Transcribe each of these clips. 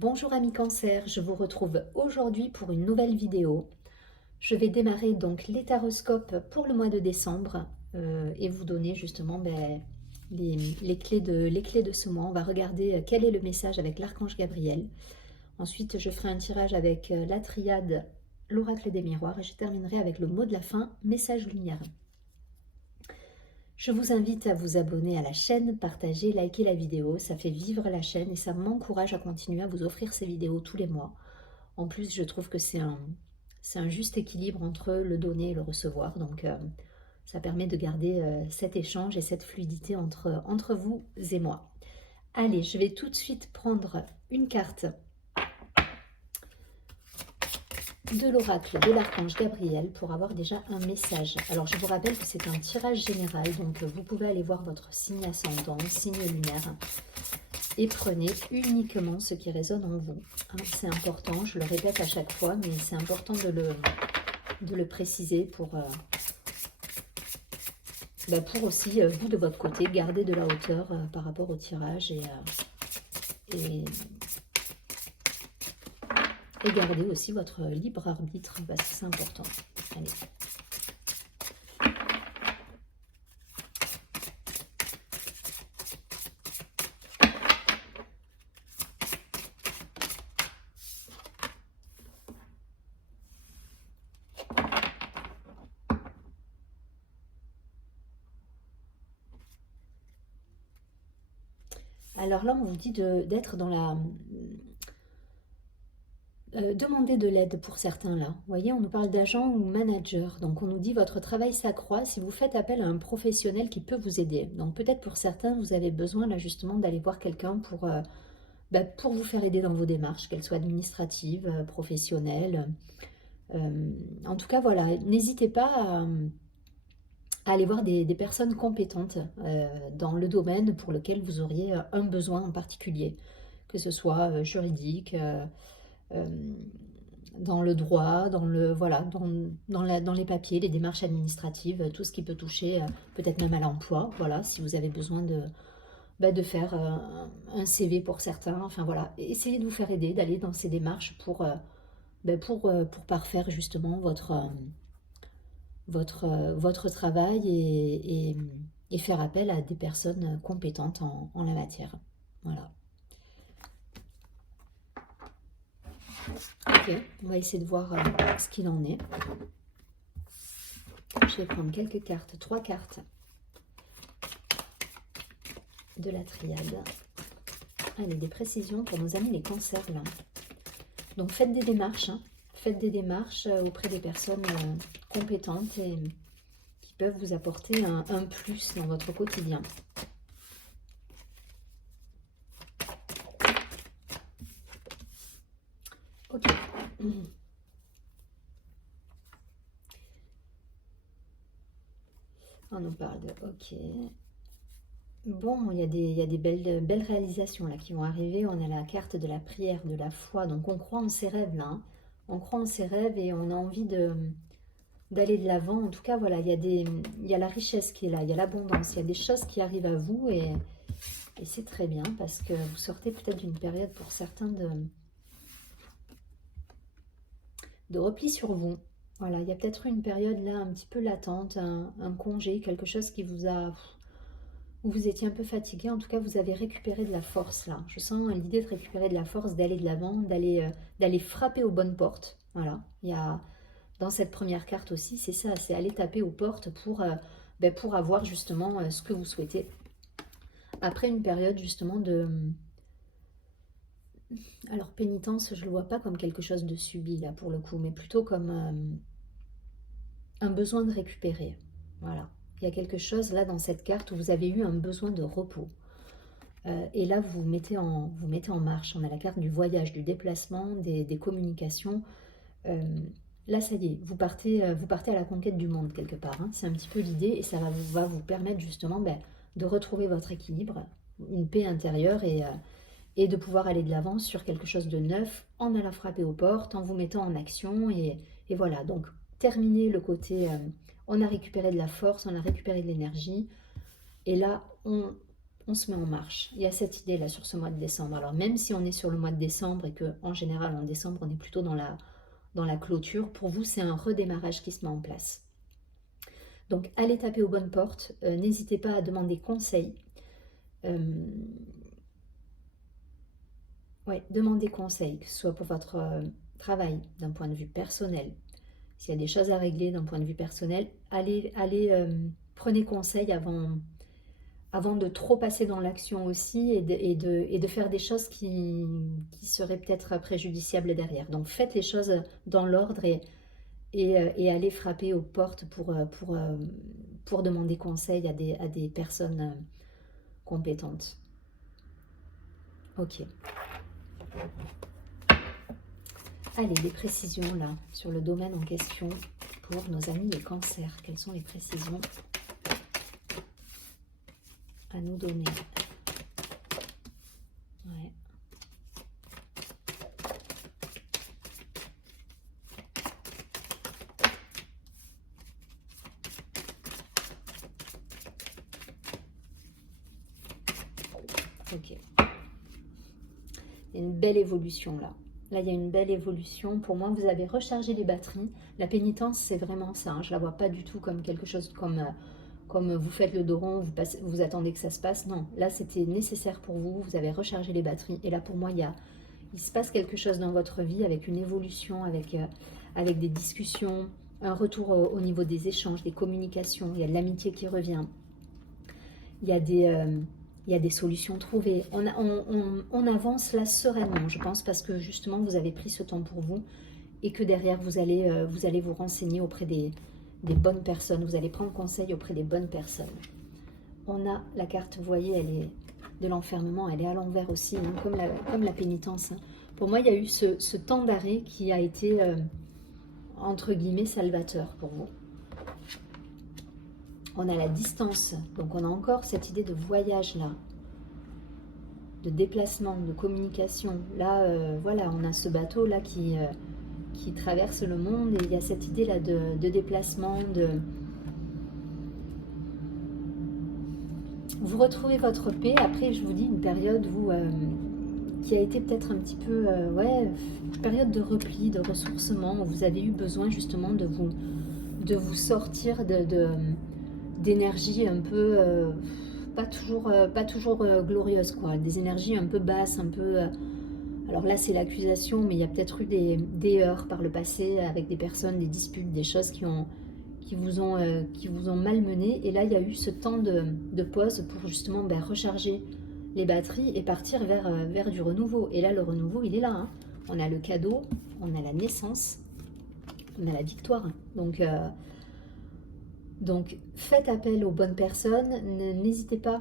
Bonjour amis Cancer, je vous retrouve aujourd'hui pour une nouvelle vidéo. Je vais démarrer donc les taroscopes pour le mois de décembre et vous donner justement les clés de ce mois. On va regarder quel est le message avec l'archange Gabriel. Ensuite, je ferai un tirage avec la triade, l'oracle des miroirs et je terminerai avec le mot de la fin, message lumière. Je vous invite à vous abonner à la chaîne, partager, liker la vidéo, ça fait vivre la chaîne et ça m'encourage à continuer à vous offrir ces vidéos tous les mois. En plus, je trouve que c'est un juste équilibre entre le donner et le recevoir, donc ça permet de garder cet échange et cette fluidité entre vous et moi. Allez, je vais tout de suite prendre une carte de l'oracle de l'archange Gabriel pour avoir déjà un message. Alors je vous rappelle que c'est un tirage général, donc vous pouvez aller voir votre signe ascendant, signe lunaire, et prenez uniquement ce qui résonne en vous. Hein, c'est important, je le répète à chaque fois, mais c'est important de le préciser pour aussi, vous de votre côté, garder de la hauteur par rapport au tirage et garder aussi votre libre arbitre, parce que c'est important. Allez. Alors là, on vous dit d'être dans la... demander de l'aide pour certains là. Vous voyez, on nous parle d'agent ou manager. Donc on nous dit votre travail s'accroît si vous faites appel à un professionnel qui peut vous aider. Donc peut-être pour certains, vous avez besoin là justement d'aller voir quelqu'un pour vous faire aider dans vos démarches, qu'elles soient administratives, professionnelles. En tout cas, voilà, n'hésitez pas à aller voir des personnes compétentes dans le domaine pour lequel vous auriez un besoin en particulier, que ce soit juridique, dans le droit, voilà, dans les papiers, les démarches administratives, tout ce qui peut toucher peut-être même à l'emploi, voilà, si vous avez besoin de faire un CV pour certains, enfin voilà, essayez de vous faire aider, d'aller dans ces démarches pour parfaire justement votre travail et faire appel à des personnes compétentes en la matière. Voilà. Ok, on va essayer de voir ce qu'il en est. Je vais prendre quelques cartes, 3 cartes de la triade. Allez, des précisions pour nos amis les cancers là. Donc faites des démarches, hein. Faites des démarches auprès des personnes compétentes et qui peuvent vous apporter un plus dans votre quotidien. Ok. On nous parle de ok. Bon, il y a des belles réalisations là qui vont arriver. On a la carte de la prière, de la foi. Donc on croit en ses rêves là. Hein. On croit en ses rêves et on a envie d'aller de l'avant. En tout cas, voilà, il y a la richesse qui est là, il y a l'abondance, il y a des choses qui arrivent à vous et c'est très bien parce que vous sortez peut-être d'une période pour certains de repli sur vous. Voilà, il y a peut-être une période là un petit peu latente, un congé, quelque chose qui vous a... où vous étiez un peu fatigué. En tout cas, vous avez récupéré de la force là. Je sens l'idée de récupérer de la force, d'aller de l'avant, d'aller frapper aux bonnes portes. Voilà, il y a... Dans cette première carte aussi, c'est ça, c'est aller taper aux portes pour avoir justement ce que vous souhaitez. Après une période justement de... Alors pénitence, je ne le vois pas comme quelque chose de subi là pour le coup, mais plutôt comme un besoin de récupérer. Voilà, il y a quelque chose là dans cette carte où vous avez eu un besoin de repos. Et là, vous mettez en marche. On a la carte du voyage, du déplacement, des communications. Là, ça y est, vous partez à la conquête du monde quelque part. Hein. C'est un petit peu l'idée et ça va vous permettre justement de retrouver votre équilibre, une paix intérieure et de pouvoir aller de l'avant sur quelque chose de neuf en allant frapper aux portes, en vous mettant en action. Et voilà, donc terminer le côté, on a récupéré de la force, on a récupéré de l'énergie. Et là, on se met en marche. Il y a cette idée là sur ce mois de décembre. Alors même si on est sur le mois de décembre et que en général en décembre on est plutôt dans la clôture, pour vous c'est un redémarrage qui se met en place. Donc allez taper aux bonnes portes, n'hésitez pas à demander conseil. Ouais, demandez conseil, que ce soit pour votre travail d'un point de vue personnel. S'il y a des choses à régler d'un point de vue personnel, prenez conseil avant de trop passer dans l'action aussi et de faire des choses qui seraient peut-être préjudiciables derrière. Donc faites les choses dans l'ordre et allez frapper aux portes pour demander conseil à des personnes compétentes. Ok. Allez, des précisions là sur le domaine en question pour nos amis les cancers. Quelles sont les précisions à nous donner? Ouais. Ok. Il y a une belle évolution là. Là, il y a une belle évolution. Pour moi, vous avez rechargé les batteries. La pénitence, c'est vraiment ça. Hein. Je ne la vois pas du tout comme quelque chose comme vous faites le dos rond, vous attendez que ça se passe. Non, là, c'était nécessaire pour vous. Vous avez rechargé les batteries. Et là, pour moi, il se passe quelque chose dans votre vie avec une évolution, avec des discussions, un retour au niveau des échanges, des communications. Il y a de l'amitié qui revient. Il y a des solutions trouvées. On avance là sereinement, je pense, parce que justement, vous avez pris ce temps pour vous et que derrière, vous allez vous renseigner auprès des bonnes personnes. Vous allez prendre conseil auprès des bonnes personnes. On a la carte, vous voyez, elle est de l'enfermement, elle est à l'envers aussi, hein, comme la pénitence. Hein. Pour moi, il y a eu ce temps d'arrêt qui a été, entre guillemets, salvateur pour vous. On a la distance, donc on a encore cette idée de voyage là, de déplacement, de communication. Là, voilà, on a ce bateau là qui traverse le monde et il y a cette idée là de déplacement, Vous retrouvez votre paix. Après, je vous dis, une période qui a été peut-être un petit peu, une période de repli, de ressourcement, où vous avez eu besoin justement de vous sortir d'énergie un peu pas toujours glorieuse, quoi, des énergies un peu basses, un peu alors là c'est l'accusation, mais il y a peut-être eu des heurts par le passé avec des personnes, des disputes, des choses qui vous ont malmené, et là il y a eu ce temps de pause pour justement recharger les batteries et partir vers du renouveau. Et là le renouveau il est là, hein. On a le cadeau, on a la naissance, on a la victoire, donc faites appel aux bonnes personnes, n'hésitez pas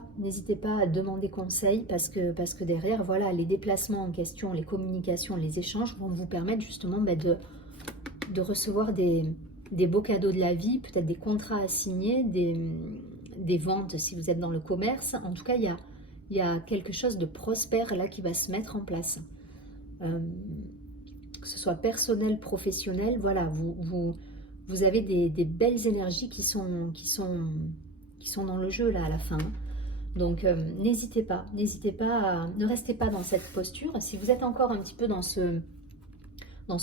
à demander conseil parce que derrière, voilà, les déplacements en question, les communications, les échanges vont vous permettre justement de recevoir des beaux cadeaux de la vie, peut-être des contrats à signer, des ventes si vous êtes dans le commerce. En tout cas, il y a quelque chose de prospère là qui va se mettre en place. Que ce soit personnel, professionnel, voilà, vous avez des belles énergies qui sont dans le jeu là à la fin. Donc n'hésitez pas, ne restez pas dans cette posture. Si vous êtes encore un petit peu dans ce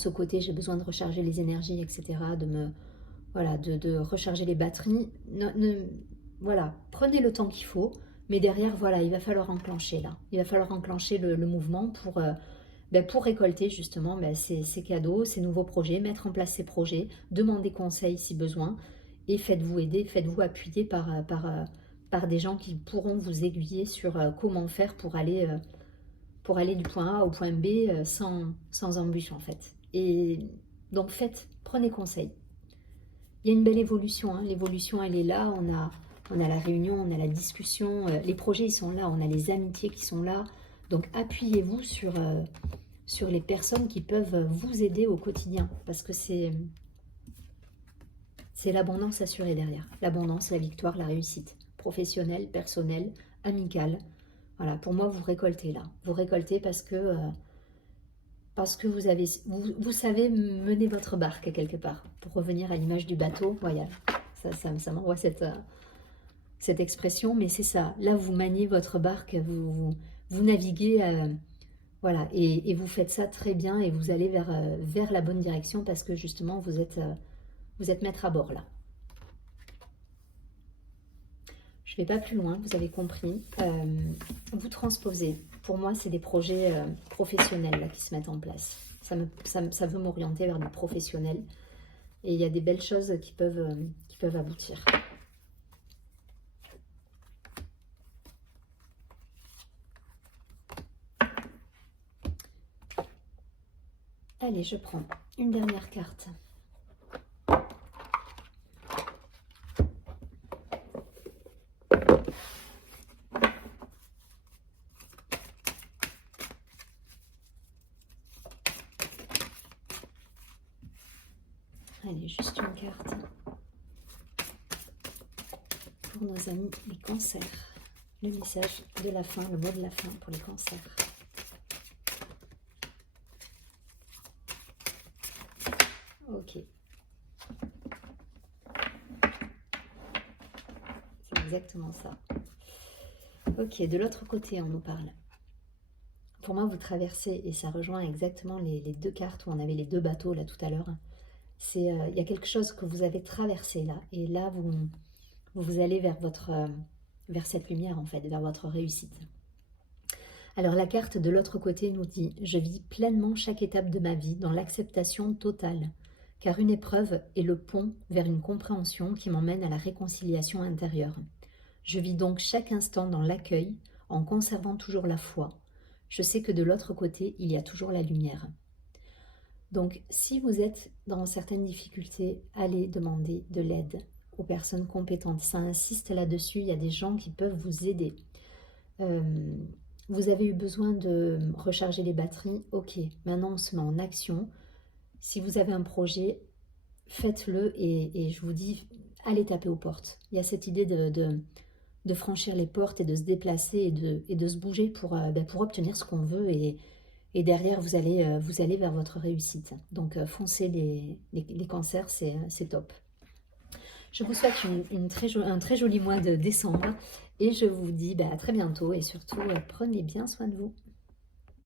côté, j'ai besoin de recharger les énergies, etc., de recharger les batteries, voilà, prenez le temps qu'il faut, mais derrière, voilà, il va falloir enclencher là. Il va falloir enclencher le mouvement pour récolter justement ces cadeaux, ces nouveaux projets, mettre en place ces projets, demander conseil si besoin, et faites-vous aider, faites-vous appuyer par des gens qui pourront vous aiguiller sur comment faire pour aller du point A au point B sans embûche en fait. Et donc prenez conseil. Il y a une belle évolution, hein. L'évolution elle est là, on a la réunion, on a la discussion, les projets ils sont là, on a les amitiés qui sont là. Donc appuyez-vous sur les personnes qui peuvent vous aider au quotidien, parce que c'est l'abondance assurée derrière. L'abondance, la victoire, la réussite, professionnelle, personnelle, amicale. Voilà, pour moi, vous récoltez là. Vous récoltez parce que vous savez mener votre barque quelque part. Pour revenir à l'image du bateau, voilà, ça m'envoie cette cette expression, mais c'est ça. Là, vous maniez votre barque, vous naviguez, voilà, et vous faites ça très bien et vous allez vers la bonne direction parce que justement, vous êtes maître à bord là. Je ne vais pas plus loin, vous avez compris. Vous transposez. Pour moi, c'est des projets professionnels là, qui se mettent en place. Ça veut m'orienter vers du professionnel. Et il y a des belles choses qui peuvent aboutir. Allez, je prends une dernière carte. Allez, juste une carte pour nos amis les cancers. Le message de la fin, le mot de la fin pour les cancers. Ok. C'est exactement ça. Ok, de l'autre côté, on nous parle. Pour moi, vous traversez, et ça rejoint exactement les deux cartes où on avait les deux bateaux là tout à l'heure. Il y a quelque chose que vous avez traversé là. Et là, vous allez vers cette lumière en fait, vers votre réussite. Alors la carte de l'autre côté nous dit « Je vis pleinement chaque étape de ma vie dans l'acceptation totale, car une épreuve est le pont vers une compréhension qui m'emmène à la réconciliation intérieure. Je vis donc chaque instant dans l'accueil, en conservant toujours la foi. Je sais que de l'autre côté, il y a toujours la lumière. » Donc, si vous êtes dans certaines difficultés, allez demander de l'aide aux personnes compétentes. Ça insiste là-dessus, il y a des gens qui peuvent vous aider. Vous avez eu besoin de recharger les batteries, ok, maintenant on se met en action. Si vous avez un projet, faites-le et je vous dis, allez taper aux portes. Il y a cette idée de franchir les portes et de se déplacer et de se bouger pour obtenir ce qu'on veut et derrière vous allez vers votre réussite. Donc foncez les cancers, c'est top. Je vous souhaite un très joli mois de décembre et je vous dis à très bientôt et surtout prenez bien soin de vous.